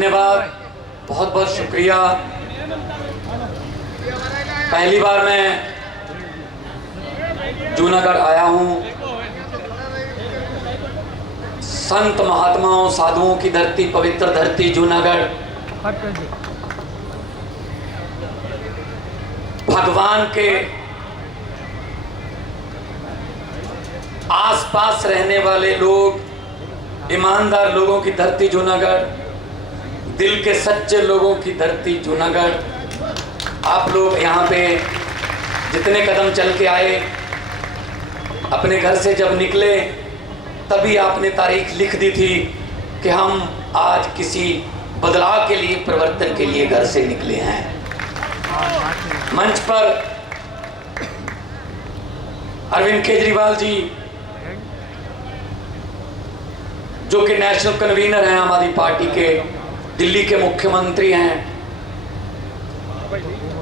धन्यवाद, बहुत बहुत शुक्रिया। पहली बार मैं जूनागढ़ आया हूँ। संत महात्माओं साधुओं की धरती, पवित्र धरती जूनागढ़, भगवान के आसपास रहने वाले लोग, ईमानदार लोगों की धरती जूनागढ़, दिल के सच्चे लोगों की धरती जूनागढ़। आप लोग यहाँ पे जितने कदम चल के आए, अपने घर से जब निकले तभी आपने तारीख लिख दी थी कि हम आज किसी बदलाव के लिए, परिवर्तन के लिए घर से निकले हैं। मंच पर अरविंद केजरीवाल जी, जो कि नेशनल कन्वीनर हैं आम आदमी पार्टी के, दिल्ली के मुख्यमंत्री हैं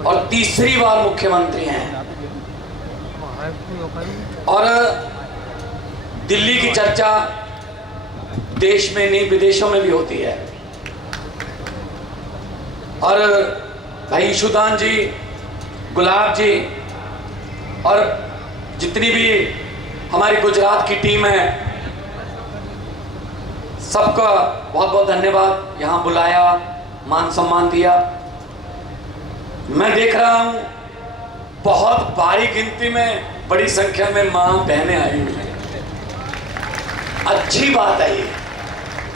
और तीसरी बार मुख्यमंत्री हैं, और दिल्ली की चर्चा देश में नहीं विदेशों में भी होती है। और भाई ईशुदान जी, गुलाब जी और जितनी भी हमारी गुजरात की टीम है, सबका बहुत बहुत धन्यवाद। यहाँ बुलाया, मान सम्मान दिया। मैं देख रहा हूँ बहुत भारी गिनती में, बड़ी संख्या में मां बहनें आई हुई हैं। अच्छी बात है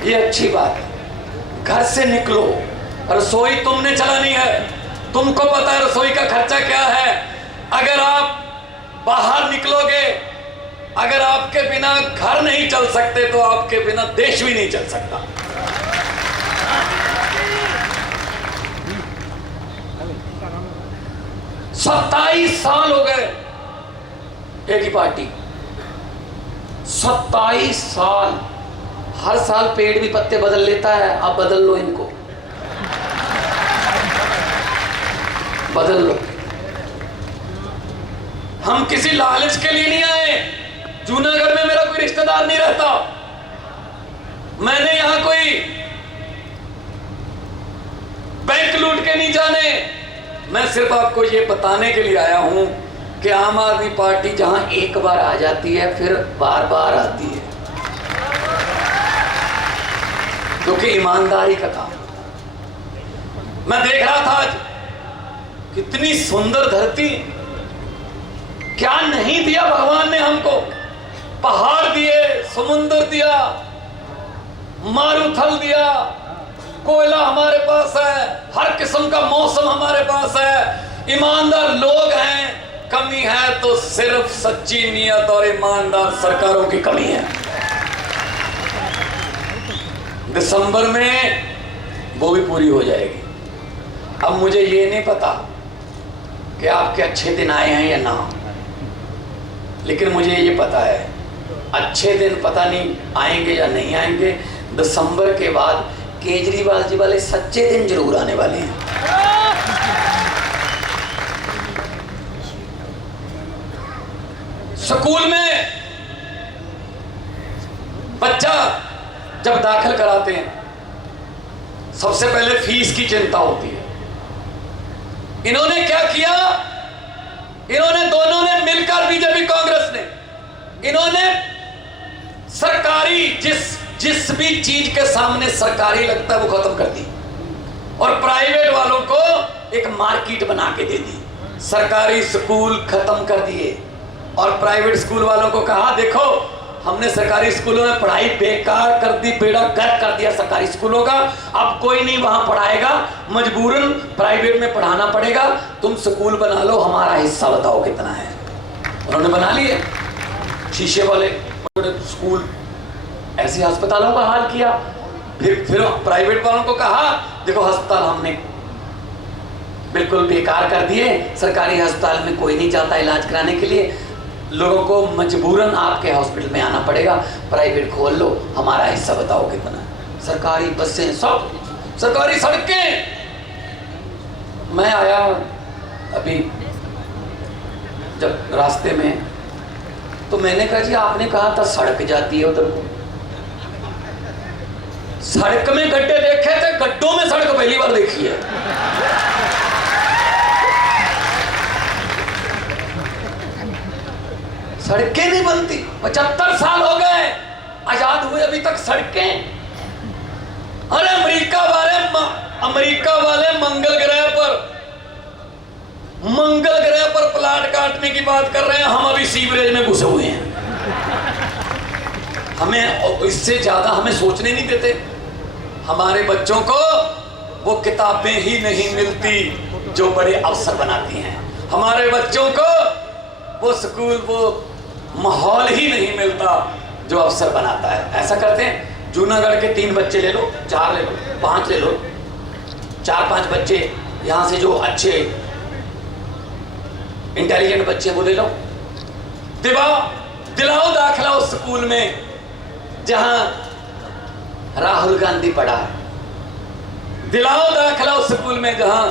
ये अच्छी बात है। घर से निकलो, रसोई तुमने चलानी है, तुमको पता है रसोई का खर्चा क्या है। अगर आप बाहर निकलोगे, अगर आपके बिना घर नहीं चल सकते तो आपके बिना देश भी नहीं चल सकता। 27 साल हो गए एक ही पार्टी, 27 साल। हर साल पेड़ भी पत्ते बदल लेता है, आप बदल लो, इनको बदल लो। हम किसी लालच के लिए नहीं आए। जूनागढ़ में मेरा कोई रिश्तेदार नहीं रहता, मैंने यहां कोई बैंक लूट के नहीं जाने। मैं सिर्फ आपको ये बताने के लिए आया हूं कि आम आदमी पार्टी जहां एक बार आ जाती है फिर बार बार आती है, क्योंकि ईमानदारी का काम। मैं देख रहा था आज कितनी सुंदर धरती, क्या नहीं दिया भगवान ने हमको। पहाड़ दिए, समुंदर दिया, मारूथल दिया, कोयला हमारे पास है, हर किस्म का मौसम हमारे पास है, ईमानदार लोग हैं। कमी है तो सिर्फ सच्ची नीयत और ईमानदार सरकारों की कमी है। दिसंबर में वो भी पूरी हो जाएगी। अब मुझे ये नहीं पता कि आपके अच्छे दिन आए हैं या ना, लेकिन मुझे ये पता है अच्छे दिन पता नहीं आएंगे या नहीं आएंगे, दिसंबर के बाद केजरीवाल जी वाले सच्चे दिन जरूर आने वाले हैं। स्कूल में बच्चा जब दाखिल कराते हैं, सबसे पहले फीस की चिंता होती है। इन्होंने क्या किया, इन्होंने दोनों ने मिलकर, बीजेपी कांग्रेस ने, इन्होंने सरकारी जिस भी चीज के सामने सरकारी लगता है वो खत्म कर दी और प्राइवेट वालों को एक मार्केट बना के दे दी। सरकारी स्कूल खत्म कर दिए और प्राइवेट स्कूल वालों को कहा, देखो हमने सरकारी स्कूलों में पढ़ाई बेकार कर दी, बेड़ा गर्क कर दिया सरकारी स्कूलों का, अब कोई नहीं वहां पढ़ाएगा, मजबूरन प्राइवेट में पढ़ाना पड़ेगा, तुम स्कूल बना लो, हमारा हिस्सा बताओ कितना है। उन्होंने बना लिए शीशे वाले स्कूल, ऐसे अस्पतालों का हाल किया। फिर प्राइवेट वालों को कहा, देखो अस्पताल हमने बिल्कुल बेकार कर दिए, सरकारी अस्पताल में कोई नहीं जाता इलाज कराने के लिए, लोगों को मजबूरन आपके हॉस्पिटल में आना पड़ेगा, प्राइवेट खोल लो, हमारा हिस्सा बताओ कितना। सरकारी बसें, सब सरकारी सड़कें। मैं आया अभी जब रास्ते में, तो मैंने कहा जी आपने कहा था सड़क जाती है उधर को, सड़क में गड्ढे देखे थे, गड्ढों में सड़क पहली बार देखी है। सड़कें नहीं बनती, 75 साल हो गए आजाद हुए, अभी तक सड़कें। अरे अमेरिका वाले मंगल ग्रह पर प्लाट काटने की बात कर रहे हैं, हम अभी सीवरेज में घुसे हुए हैं। हमें इससे ज्यादा हमें सोचने नहीं देते। हमारे बच्चों को वो किताबें ही नहीं मिलती जो बड़े अफसर बनाती हैं। हमारे बच्चों को वो स्कूल, वो माहौल ही नहीं मिलता जो अफसर बनाता है। ऐसा करते हैं, जूनागढ़ के 3 बच्चे ले लो, 4 ले लो, 5 ले लो, 4-5 बच्चे यहां से जो अच्छे इंटेलिजेंट बच्चे वो ले लो, दिलाओ दाखिला उस स्कूल में जहां राहुल गांधी पढ़ा है। दिलाओ दाखिला उस स्कूल में जहां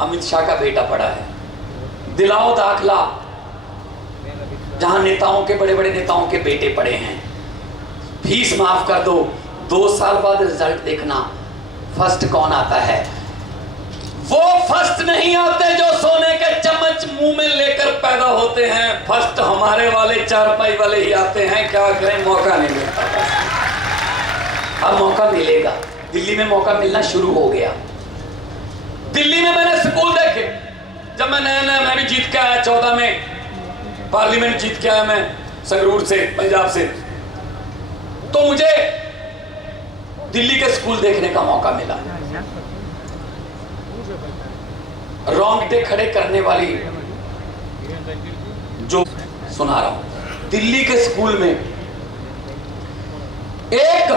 अमित शाह का बेटा पढ़ा है। दिलाओ दाखिला जहां नेताओं के, बड़े बड़े नेताओं के बेटे पढ़े हैं। फीस माफ कर दो, 2 साल बाद रिजल्ट देखना, फर्स्ट कौन आता है। वो फर्स्ट नहीं आते जो सोने के चम्मच मुंह में लेकर पैदा होते हैं। फर्स्ट हमारे वाले चारपाई वाले ही आते हैं। क्या करें, मौका नहीं मिलता। अब मौका मिलेगा। दिल्ली में मौका मिलना शुरू हो गया। दिल्ली में मैंने स्कूल देखे, जब मैं नया मैं भी जीत के आया 14 में पार्लियामेंट जीत के आया, मैं संगरूर से, पंजाब से, तो मुझे दिल्ली के स्कूल देखने का मौका मिला। रोंगटे खड़े करने वाली जो सुना रहा हूं, दिल्ली के स्कूल में एक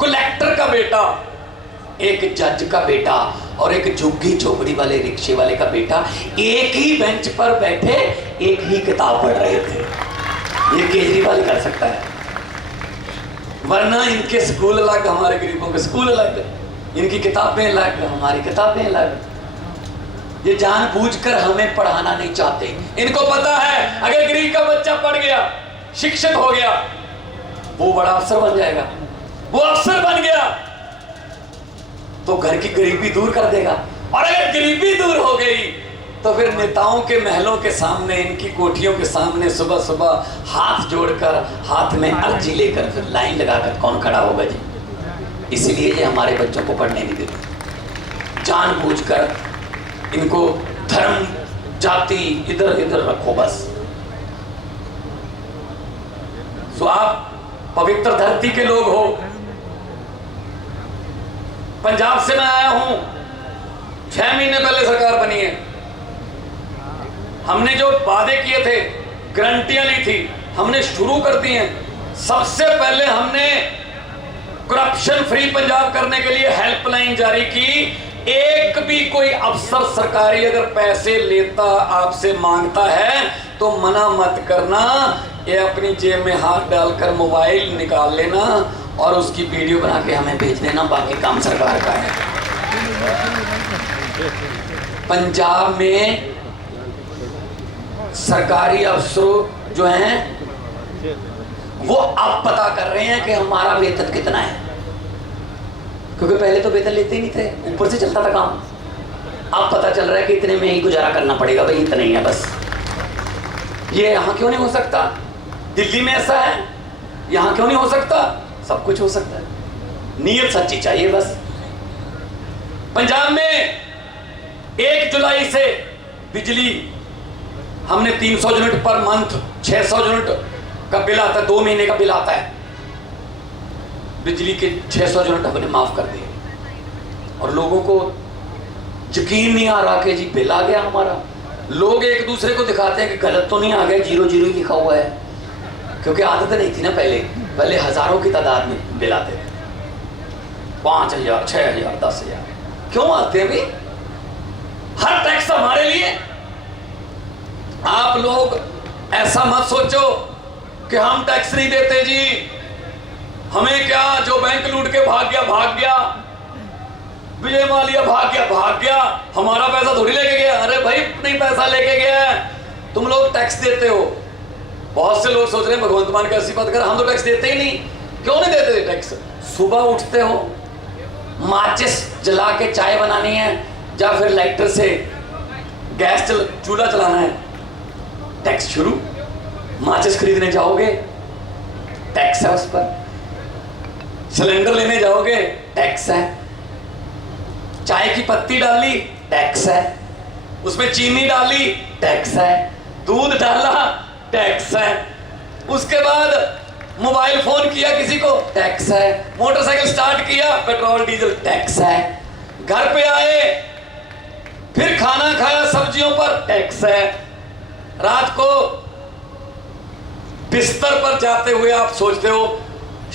कलेक्टर का बेटा, एक जज का बेटा और एक झुग्गी झोपड़ी वाले रिक्शे वाले का बेटा एक ही बेंच पर बैठे एक ही किताब पढ़ रहे थे। ये केजरीवाल कर सकता है, वरना इनके स्कूल अलग, हमारे गरीबों के स्कूल अलग, इनकी किताबें अलग, हमारी किताबें अलग। ये जानबूझकर हमें पढ़ाना नहीं चाहते। इनको पता है अगर गरीब का बच्चा पढ़ गया, शिक्षक हो गया, वो बड़ा अफसर बन जाएगा। वो अफसर बन गया तो घर की गरीबी दूर कर देगा, और अगर गरीबी दूर हो गई तो फिर नेताओं के महलों के सामने, इनकी कोठियों के सामने सुबह सुबह हाथ जोड़कर, हाथ में अर्जी लेकर फिर लाइन लगाकर कौन खड़ा होगा जी। इसलिए ये हमारे बच्चों को पढ़ने नहीं देते। जानबूझकर इनको धर्म जाति इधर इधर रखो बस। सो आप पवित्र धरती के लोग हो। पंजाब से मैं आया हूं, 6 महीने पहले सरकार बनी है। हमने जो वादे किए थे, गारंटियां ली थी, हमने शुरू कर दी हैं। सबसे पहले हमने करप्शन फ्री पंजाब करने के लिए हेल्पलाइन जारी की। एक भी कोई अफसर सरकारी अगर पैसे लेता, आपसे मांगता है तो मना मत करना। ये अपनी जेब में हाथ डालकर मोबाइल निकाल लेना और उसकी वीडियो बना के हमें भेज देना, बाकी काम सरकार का है। पंजाब में सरकारी अफसर जो हैं वो अब पता कर रहे हैं कि हमारा वेतन कितना है, क्योंकि पहले तो वेतन लेते ही नहीं थे, ऊपर से चलता था काम। अब पता चल रहा है कि इतने में ही गुजारा करना पड़ेगा, भाई इतना ही है बस। ये यहाँ क्यों नहीं हो सकता? दिल्ली में ऐसा है, यहाँ क्यों नहीं हो सकता? सब कुछ हो सकता है, नीयत सच्ची चाहिए बस। पंजाब में 1 जुलाई से बिजली हमने 300 यूनिट पर मंथ, 600 यूनिट का बिल आता है, 2 महीने का बिल आता है। बिजली के 600 यूनिट हमने माफ कर दिए और लोगों को यकीन नहीं आ रहा कि जी बिल आ गया हमारा। लोग एक दूसरे को दिखाते हैं कि गलत तो नहीं आ गया, 0 0 ही लिखा हुआ है, क्योंकि आदत नहीं थी ना। पहले हजारों की तादाद में बिल आते थे, 5000, 6000, 10000। क्यों आते हैं भाई? हर टैक्स हमारे लिए। आप लोग ऐसा मत सोचो कि हम टैक्स नहीं देते जी, हमें क्या, जो बैंक लूट के भाग गया, विजय माल्या भाग गया, हमारा पैसा थोड़ी लेके गया। अरे भाई नहीं, पैसा लेके गया है, तुम लोग टैक्स देते हो। बहुत से लोग सोच रहे हैं भगवंत मान के 80 बात कर, हम तो टैक्स देते ही नहीं। क्यों नहीं देते टैक्स? सुबह उठते हो, माचिस जला के चाय बनानी है या फिर लाइटर से गैस चूल्हा चलाना है, टैक्स शुरू। माचिस खरीदने जाओगे, टैक्स है उस पर। सिलेंडर लेने जाओगे, टैक्स है। चाय की पत्ती डाली, टैक्स है। उसमें चीनी डाली, टैक्स है। दूध डाला, टैक्स है। उसके बाद मोबाइल फोन किया किसी को, टैक्स है। मोटरसाइकिल स्टार्ट किया, पेट्रोल डीजल, टैक्स है। घर पे आए, फिर खाना खाया सब्जियों पर, टैक्स है। रात को बिस्तर पर जाते हुए आप सोचते हो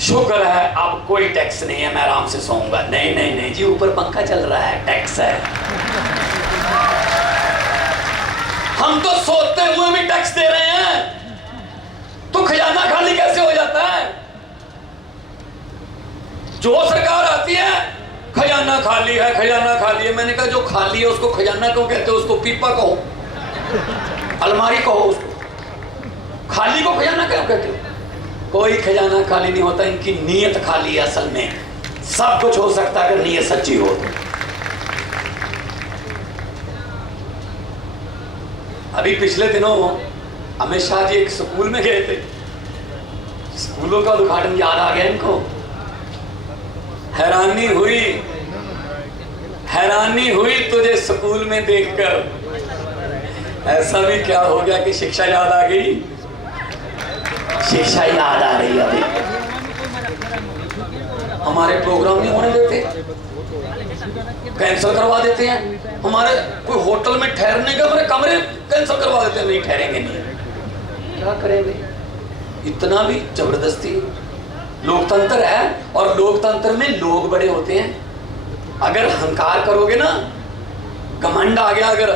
शुक्र है अब कोई टैक्स नहीं है, मैं आराम से सोऊंगा। नहीं नहीं नहीं जी, ऊपर पंखा चल रहा है, टैक्स है। हम तो सोते हुए भी टैक्स दे रहे हैं, तो खजाना खाली कैसे हो जाता है? जो सरकार आती है, खजाना खाली है, खजाना खाली है। मैंने कहा जो खाली है उसको खजाना क्यों कहते हो? उसको पीपा कहो, अलमारी कहो उसको, खाली को खजाना क्यों कहते हो? कोई खजाना खाली नहीं होता, इनकी नीयत खाली है। असल में सब कुछ हो सकता है अगर नीयत सच्ची हो तो। अभी पिछले दिनों अमित शाह जी एक स्कूल में गए थे, स्कूलों का उद्घाटन याद आ गया इनको। हैरानी हुई तुझे स्कूल में देखकर। ऐसा भी क्या हो गया कि शिक्षा याद आ गई? शिक्षा याद आ रही है। अभी हमारे प्रोग्राम नहीं होने देते, कैंसिल करवा देते हैं। हमारे कोई होटल में ठहरने के हमारे कमरे कैंसिल करवा देते हैं, नहीं ठहरेंगे नहीं। क्या करेंगे? इतना भी जबरदस्ती। लोकतंत्र है और लोकतंत्र में लोग बड़े होते हैं। अगर अहंकार करोगे ना, घमंड आ गया अगर,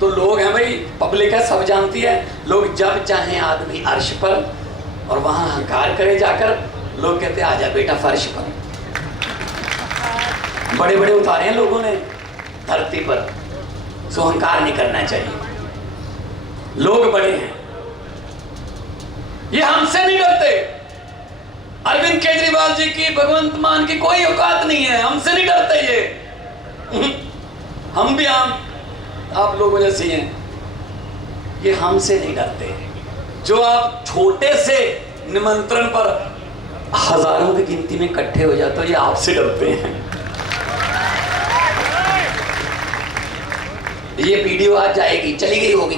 तो लोग हैं भाई, पब्लिक है, सब जानती है। लोग जब चाहे आदमी अर्श पर, और वहां अहंकार करे जाकर लोग कहते हैं आजा बेटा फर्श पर। बड़े बड़े उतारे हैं लोगों ने धरती पर, सो अहंकार नहीं करना चाहिए। लोग बड़े हैं, ये हमसे नहीं डरते। अरविंद केजरीवाल जी की, भगवंत मान की कोई औकात नहीं है, हमसे नहीं डरते ये। हम भी आप लोगों जैसे हैं, ये हमसे नहीं डरते। जो आप छोटे से निमंत्रण पर हजारों की गिनती में इकट्ठे हो जाते हो, ये आपसे डरते हैं। ये वीडियो आज जाएगी, चली गई होगी,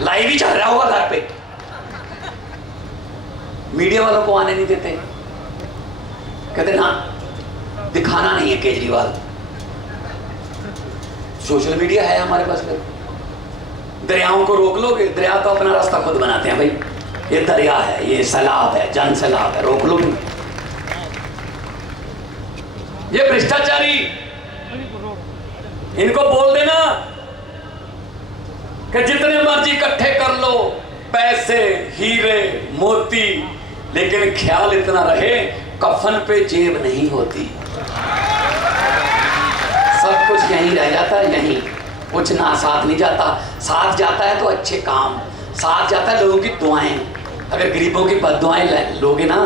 लाइव ही चल रहा होगा घर पे, मीडिया वालों को आने नहीं देते, कहते ना दिखाना नहीं है केजरीवाल। सोशल मीडिया है हमारे पास में। दरियाओं को रोक लोगे, दरिया तो अपना रास्ता खुद बनाते हैं भाई। ये दरिया है, ये सैलाब है, जन सैलाब है, रोक लोगे। ये भ्रष्टाचारी, इनको बोल देना कि जितने मर्जी इकट्ठे कर लो पैसे, हीरे, मोती, लेकिन ख्याल इतना रहे कफन पे जेब नहीं होती। सब कुछ यहीं रह जाता है, यहीं कुछ ना साथ नहीं जाता। साथ जाता है तो अच्छे काम, साथ जाता है लोगों की दुआएं। अगर गरीबों की बद्दुआएं लोगे ना,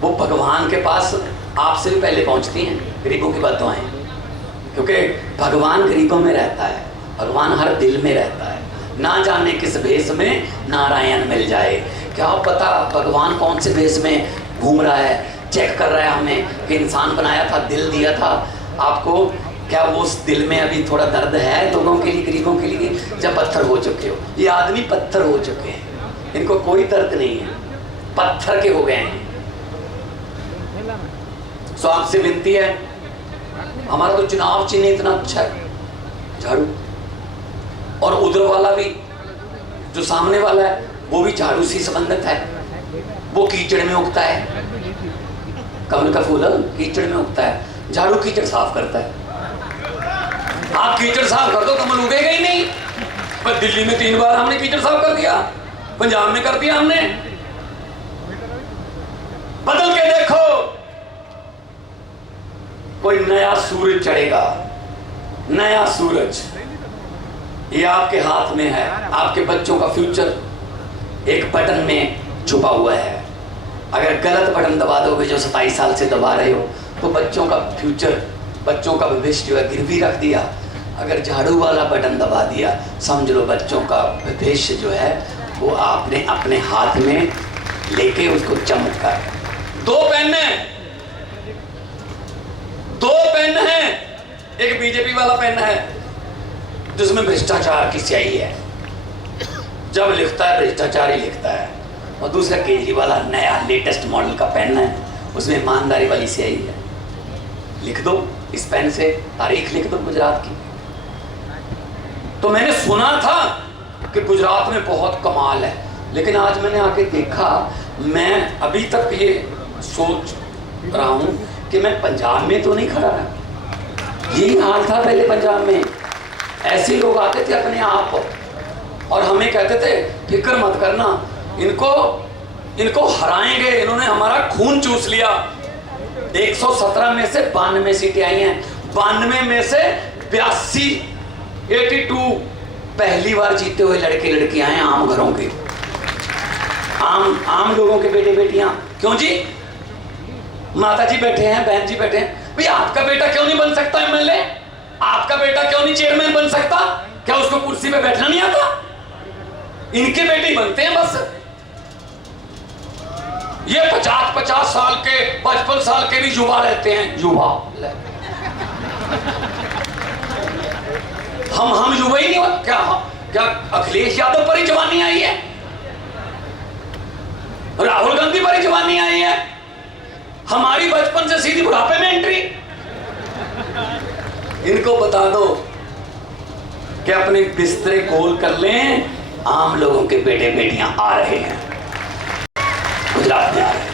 वो भगवान के पास आपसे भी पहले पहुंचती हैं, गरीबों की बद्दुआएं। क्योंकि भगवान गरीबों में रहता है, भगवान हर दिल में रहता है। ना जाने किस भेष में नारायण मिल जाए। क्या पता भगवान कौन से भेष में घूम रहा है, चेक कर रहा है हमें कि इंसान बनाया था, दिल दिया था आपको, क्या वो उस दिल में अभी थोड़ा दर्द है लोगों के लिए, गरीबों के लिए? जब पत्थर हो चुके हो, ये आदमी पत्थर हो चुके हैं, इनको कोई दर्द नहीं है, पत्थर के हो गए हैं। सो आपसे विनती है, हमारा तो चुनाव चिन्ह इतना अच्छा है, झाड़ू, और उधर वाला भी जो सामने वाला है वो भी झाड़ू से संबंधित है। वो कीचड़ में उगता है, कमल का फूल कीचड़ में उगता है, झाड़ू कीचड़ साफ करता है। आप कीचड़ साफ कर दो, कमल उगेगा ही नहीं। पर दिल्ली में 3 बार हमने कीचड़ साफ कर दिया, पंजाब में कर दिया हमने। बदल के देखो, कोई नया सूरज चढ़ेगा, नया सूरज। ये आपके हाथ में है, आपके बच्चों का फ्यूचर एक बटन में छुपा हुआ है। अगर गलत बटन दबा दोगे जो 27 साल से दबा रहे हो, तो बच्चों का फ्यूचर, बच्चों का भविष्य जो है गिरवी रख दिया। अगर झाड़ू वाला बटन दबा दिया, समझ लो बच्चों का भविष्य जो है वो आपने अपने हाथ में लेके उसको चमका। दो पेन है, एक बीजेपी वाला पेन है जिसमें भ्रष्टाचार की स्याही है, जब लिखता है भ्रष्टाचार ही लिखता है, और दूसरा केजरीवाल वाला नया लेटेस्ट मॉडल का पेन है, उसमें ईमानदारी वाली स्याही है। लिख दो इस पेन से, तारीख लिख दो गुजरात की। तो मैंने सुना था कि गुजरात में बहुत कमाल है, लेकिन आज मैंने आके देखा, मैं अभी तक ये सोच रहा हूं कि मैं पंजाब में तो नहीं खड़ा रहा। यही हाल था पहले पंजाब में, ऐसे लोग आते थे अपने आप और हमें कहते थे फिक्र मत करना, इनको हराएंगे, इन्होंने हमारा खून चूस लिया। 117 में से 92 सीटें आई हैं, 92 में से 82 पहली बार जीते हुए लड़के लड़कियां हैं, आम घरों के, आम लोगों के बेटे बेटियां। क्यों जी? माता जी बैठे हैं, बहन जी बैठे हैं, भाई आपका बेटा क्यों नहीं बन सकता एमएलए? आपका बेटा क्यों नहीं चेयरमैन बन सकता? क्या उसको कुर्सी पे बैठना नहीं आता? इनके बेटे ही बनते हैं बस। ये 50 साल के, 55 साल के भी युवा रहते हैं, युवा। हम युवा ही नहीं हो क्या अखिलेश यादव पर ही जवानी आई है? राहुल गांधी पर ही जवानी आई है? हमारी बचपन से सीधी बुढ़ापे में एंट्री। इनको बता दो कि अपने बिस्तरे गोल कर लें, आम लोगों के बेटे बेटियां आ रहे हैं, गुजरात में आ रहे हैं।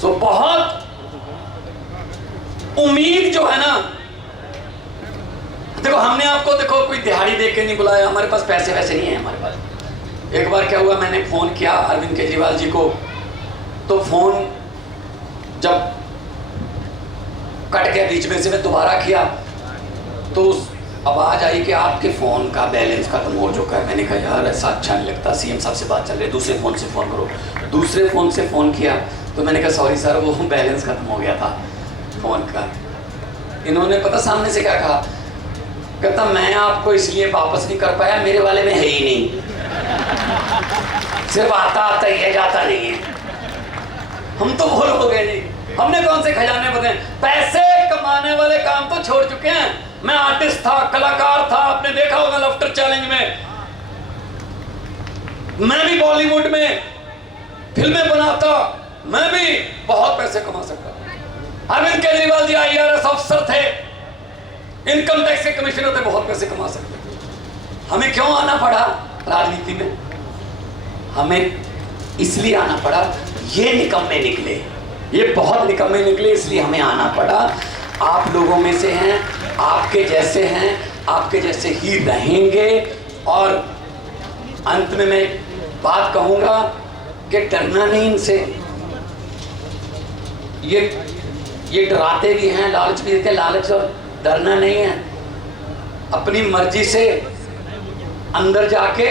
सो बहुत उम्मीद जो है ना, देखो हमने आपको, देखो कोई दिहाड़ी देख के नहीं बुलाया, हमारे पास पैसे वैसे नहीं है हमारे पास। एक बार क्या हुआ, मैंने फोन किया अरविंद केजरीवाल जी को, तो फोन जब कट गया बीच में से, मैं दोबारा किया तो आवाज आई कि आपके फोन का बैलेंस खत्म हो चुका है। मैंने कहा यार ऐसा अच्छा नहीं लगता, सीएम साहब से बात चल रही है, दूसरे फोन से फोन करो। दूसरे फोन से फोन किया तो मैंने कहा सॉरी सर, वो बैलेंस खत्म हो गया था फोन का। इन्होंने पता सामने से क्या कहा, कहता मैं आपको इसलिए वापस नहीं कर पाया, मेरे वाले में है ही नहीं, सिर्फ आता आता ही है, जाता नहीं है। हम तो भूल हो गए जी, हमने कौन से खजाने बने, पैसे कमाने वाले काम तो छोड़ चुके हैं। मैं आर्टिस्ट था, कलाकार था, आपने देखा होगा लाफ्टर चैलेंज में, मैं भी बॉलीवुड में फिल्में बनाता, मैं भी बहुत पैसे कमा सकता। अरविंद केजरीवाल जी IAS अफसर थे, इनकम टैक्स के कमिश्नर थे, बहुत पैसे कमा सकते। हमें क्यों आना पड़ा राजनीति में? हमें इसलिए आना पड़ा, ये निकम्मे निकले, ये बहुत निकम्मे निकले, इसलिए हमें आना पड़ा। आप लोगों में से हैं, आपके जैसे हैं, आपके जैसे ही रहेंगे। और अंत में मैं बात कहूंगा कि डरना नहीं इनसे, ये डराते भी हैं, लालच भी देते हैं, लालच और डरना नहीं है। अपनी मर्जी से अंदर जाके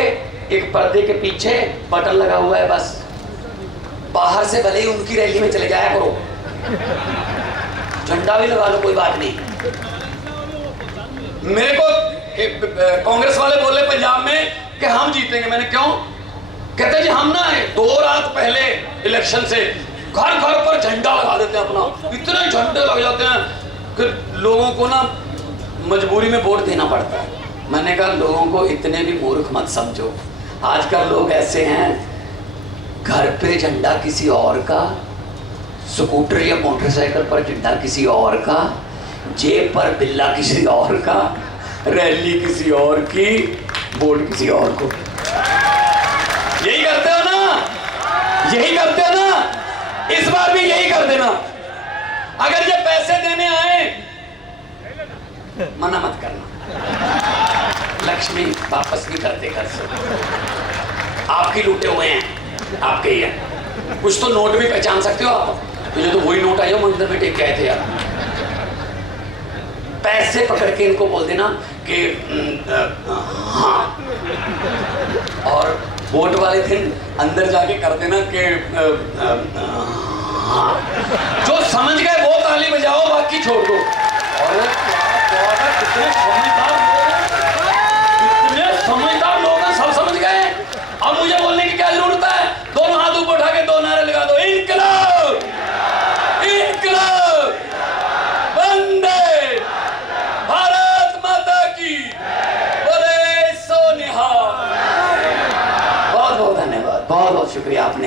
एक पर्दे के पीछे बटन लगा हुआ है, बस बाहर से भले ही उनकी रैली में चले जाया करो, झंडा भी लगा लो, कोई बात नहीं। मेरे को कांग्रेस वाले बोले पंजाब में कि हम जीतेंगे, मैंने क्यों? कहते जी हम ना 2 रात पहले इलेक्शन से घर घर पर झंडा लगा देते हैं अपना, इतने झंडे लग जाते हैं कि लोगों को ना मजबूरी में वोट देना पड़ता है। मैंने कहा लोगों को इतने भी मूर्ख मत समझो, आजकल लोग ऐसे हैं, घर पे झंडा किसी और का, स्कूटर या मोटरसाइकिल पर झंडा किसी और का, जेब पर बिल्ला किसी और का, रैली किसी और की, वोट किसी और को। यही करते हो ना, यही करते हो ना, इस बार भी यही कर देना। अगर ये पैसे देने आए, मना मत करना, लक्ष्मी वापस नहीं करते घर से, आपकी लूटे हुए हैं, आपके ही हैं। कुछ तो नोट भी पहचान सकते हो आप, मुझे तो वही नोट आए हो मंदिर में टेक के आए थे यार। पैसे पकड़ के इनको बोल देना कि हाँ, और वोट वाले दिन अंदर जाके कर देना कि जो समझ गए वो ताली बजाओ, बाकी छोड़ दो। अरे क्या बात है, कितने समझदार लोग हैं, कितने समझदार लोग हैं, सब समझ गए। अब मुझे बोलने की क्या जरूरत है? दोनों हाथ ऊपर उठा के 2 नारे लगा दो, इनकलाब, इनकलाब, वंदे भारत माता की, बोले सो निहाल। बहुत बहुत धन्यवाद, बहुत बहुत शुक्रिया आपने